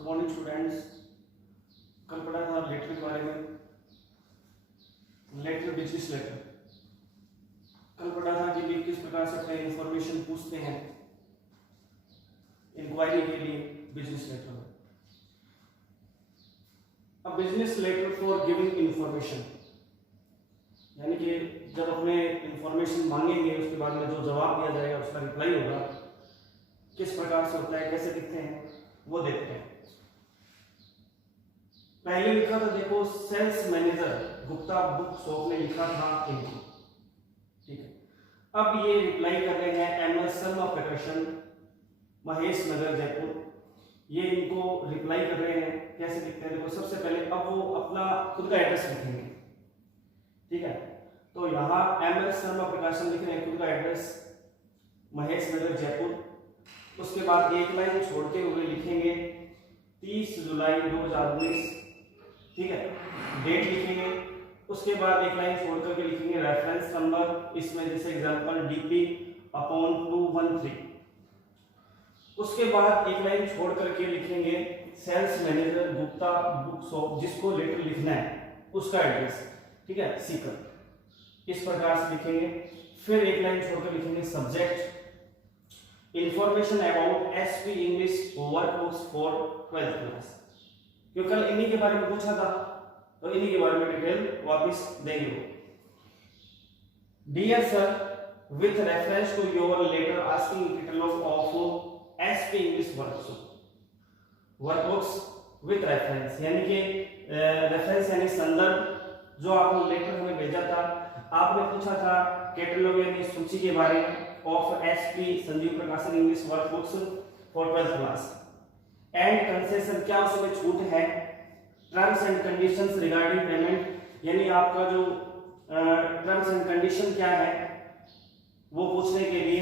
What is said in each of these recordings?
Good morning students. कल पढ़ा था लेटर के बारे में, लेटर बिजनेस लेटर। कल पढ़ा था कि भी किस प्रकार से अपने इंफॉर्मेशन पूछते हैं इंक्वायरी के लिए बिजनेस लेटर में। अब business letter for giving information, यानी कि जब अपने इंफॉर्मेशन मांगेंगे उसके बाद में जो जवाब दिया जाएगा उसका रिप्लाई होगा, किस प्रकार से होता है, कैसे दिखते हैं, वो देखते हैं। पहले लिखा था, देखो, sales manager Gupta bookshop ने लिखा था इनको, ठीक है। अब ये रिप्लाई कर रहे हैं एमएस शर्मा प्रकाशन, महेश नगर, जयपुर। ये इनको रिप्लाई कर रहे हैं, कैसे लिखते हैं देखो। सबसे पहले अब वो अपना खुद का एड्रेस लिखेंगे, ठीक है। तो यहाँ एमएस शर्मा प्रकाशन लिख रहे हैं खुद का एड्रेस, महेश नगर, जयपुर। उसके बाद एक लाइन छोड़ते हुए लिखेंगे 30 जुलाई 2019, ठीक है, डेट लिखेंगे। उसके बाद एक लाइन छोड़ करके लिखेंगे रेफरेंस नंबर, इसमें जैसे एग्जांपल DP/213। उसके बाद एक लाइन छोड़ करके लिखेंगे sales manager Gupta bookshop, जिसको लेटर लिखना है उसका एड्रेस, ठीक है, सीकर। इस प्रकार से लिखेंगे। फिर एक लाइन छोड़कर लिखेंगे subject information about SP English workbooks for 12th class, क्योंकि कल इन्हीं के बारे में पूछा था तो इन्हीं के बारे में डिटेल वापस देंगे वो। Dear sir, with reference to your letter asking catalog of SP English workbooks with reference, यानी कि रेफरेंस यानी संदर्भ, जो आपने लेटर हमें भेजा था, आपने पूछा था कैटलॉग यानी सूची के बारे में ऑफ SP संजीव प्रकाशन English workbooks for 12th class. And concession, क्या उसमें छूट है। Terms and conditions regarding payment, यानी आपका जो टर्म्स एंड कंडीशन क्या है वो पूछने के लिए।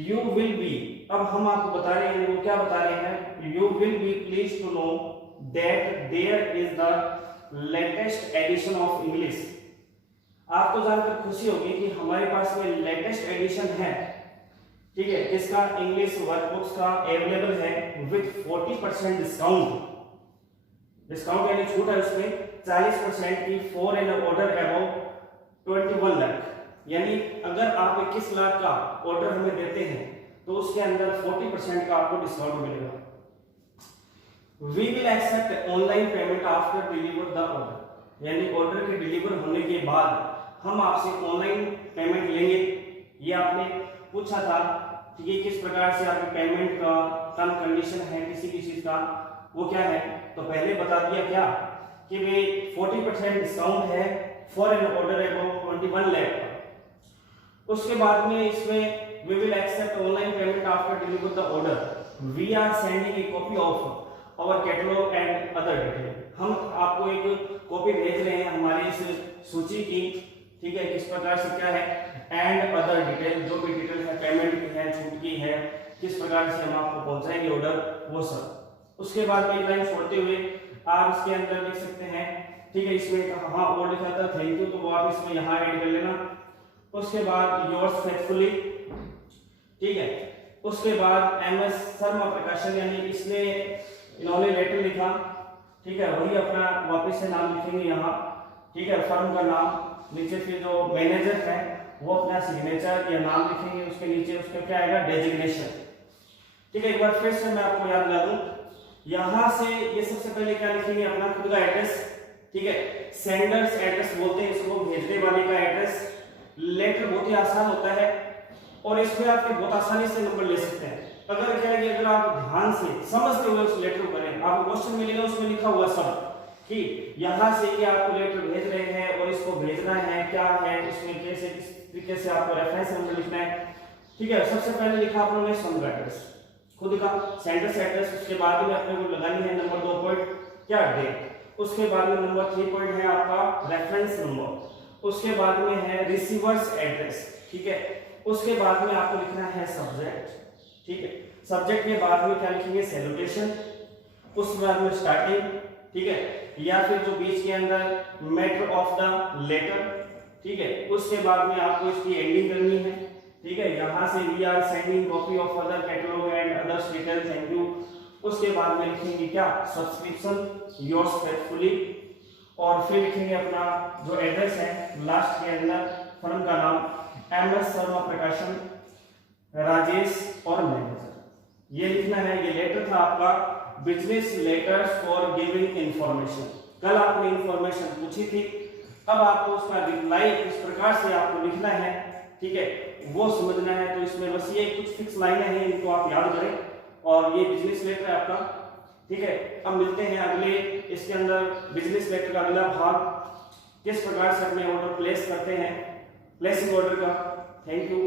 यू विल बी, अब हम आपको बता रहे हैं, वो क्या बता रहे हैं, you will be please to know that there is the latest edition of English. आपको जानकर खुशी होगी कि हमारे पास में लेटेस्ट एडिशन है, ठीक है, इसका इंग्लिश वर्कबुक्स का अवेलेबल है विद 40% डिस्काउंट। डिस्काउंट यानी छूट है उसमें 40% की for an order about 21 lakh, यानी अगर आप 21 लाख का ऑर्डर हमें देते हैं तो उसके अंदर 40% का आपको डिस्काउंट मिलेगा। We will accept online payment after deliver the order, यानी ऑर्डर के डिलीवर होने के बाद हम आपसे ऑनलाइन पेमेंट लेंगे। ये आपने पूछा था कि ये किस प्रकार से आपके पेमेंट का टर्म कंडीशन है किसी भी चीज का, वो क्या है। तो पहले बता दिया क्या कि वे 40% डिस्काउंट है for an order about 21 lakh का। उसके बाद में इसमें we will accept online payment after deliver the order, we are sending a copy of our catalog and other detail। हम आपको एक कॉपी भेज रहे हैं हमारी इस सूची की, ठीक है, किस प्रकार से क्या है, एंड अदर डिटेल, जो भी डिटेल है पेमेंट की है, छूट की है, किस प्रकार से हम आपको पहुंचाएंगे ऑर्डर, वो सब। उसके बाद एक लाइन छोड़ते हुए आप इसके अंदर लिख सकते हैं, ठीक है, इसमें हाँ और लिखा था थैंक यू, तो वो आप इसमें यहाँ ऐड कर लेना। उसके बाद योर्स फेथफुली, ठीक है। उसके बाद MS शर्मा प्रकाशन, यानी इसने इन्होंने लेटर लिखा, ठीक है, वही अपना वापस से नाम लिखेंगे यहाँ, ठीक है, फर्म का नाम, नीचे फिर जो मैनेजर है वो अपना सिग्नेचर या नाम लिखेंगे, उसके नीचे उसका क्या आएगा, डेजिग्नेशन, ठीक है। एक बार फिर से मैं आपको याद दिला दूं, यहाँ से ये सबसे पहले क्या लिखेंगे, अपना खुद का एड्रेस, ठीक है, सेंडर्स एड्रेस बोलते हैं इसको, भेजने वाले का एड्रेस। लेटर बहुत ही आसान होता है और इसमें आपके बहुत आसानी से नंबर ले सकते हैं। अगर क्या है कि अगर आप ध्यान से समझते हुए उस लेटर को करें, आपको क्वेश्चन मिलेगा उसमें लिखा हुआ सब कि यहाँ से ये आपको लेटर भेज रहे हैं और इसको भेजना है, क्या है उसमें, कैसे किस तरीके से आपको रेफरेंस नंबर लिखना है, ठीक है। सबसे पहले लिखा आप लोगों ने सम एड्रेस, खुद का सेंडर्स एड्रेस। उसके बाद में अपने को लगानी है नंबर 2 पॉइंट क्या, डेट। उसके बाद में नंबर 3 पॉइंट है आपका रेफरेंस नंबर। उसके बाद में है रिसीवर्स एड्रेस, ठीक है। उसके बाद में आपको लिखना है सब्जेक्ट, ठीक है। सब्जेक्ट के बाद में क्या लिखेंगे, सैल्यूटेशन। उसके बाद में स्टार्टिंग, ठीक है, या फिर जो बीच के अंदर मैटर ऑफ द लेटर, ठीक है। उसके बाद में आपको इसकी एंडिंग करनी है, ठीक है। यहाँ से we are sending copy of other catalogue and others detail, thank you उसके बाद में लिखेंगे क्या, सब्सक्रिप्शन योर्स फेथफुली, और फिर लिखेंगे अपना जो एड्रेस है लास्ट के अंदर फर्म का नाम MS शर्मा प्रकाशन राजेश और मैनेजर, ये लिखना है। ये लेटर था आपका business letter for giving information. कल आपने इंफॉर्मेशन पूछी थी, अब आपको उसका रिप्लाई इस प्रकार से आपको लिखना है, ठीक है, वो समझना है। तो इसमें बस ये कुछ फिक्स लाइनें हैं, इनको आप याद करें, और ये बिजनेस लेटर है आपका, ठीक है। अब मिलते हैं अगले, इसके अंदर बिजनेस लेटर का अगला भाग, किस प्रकार से अपने ऑर्डर प्लेस करते हैं, प्लेसिंग ऑर्डर का। Thank you.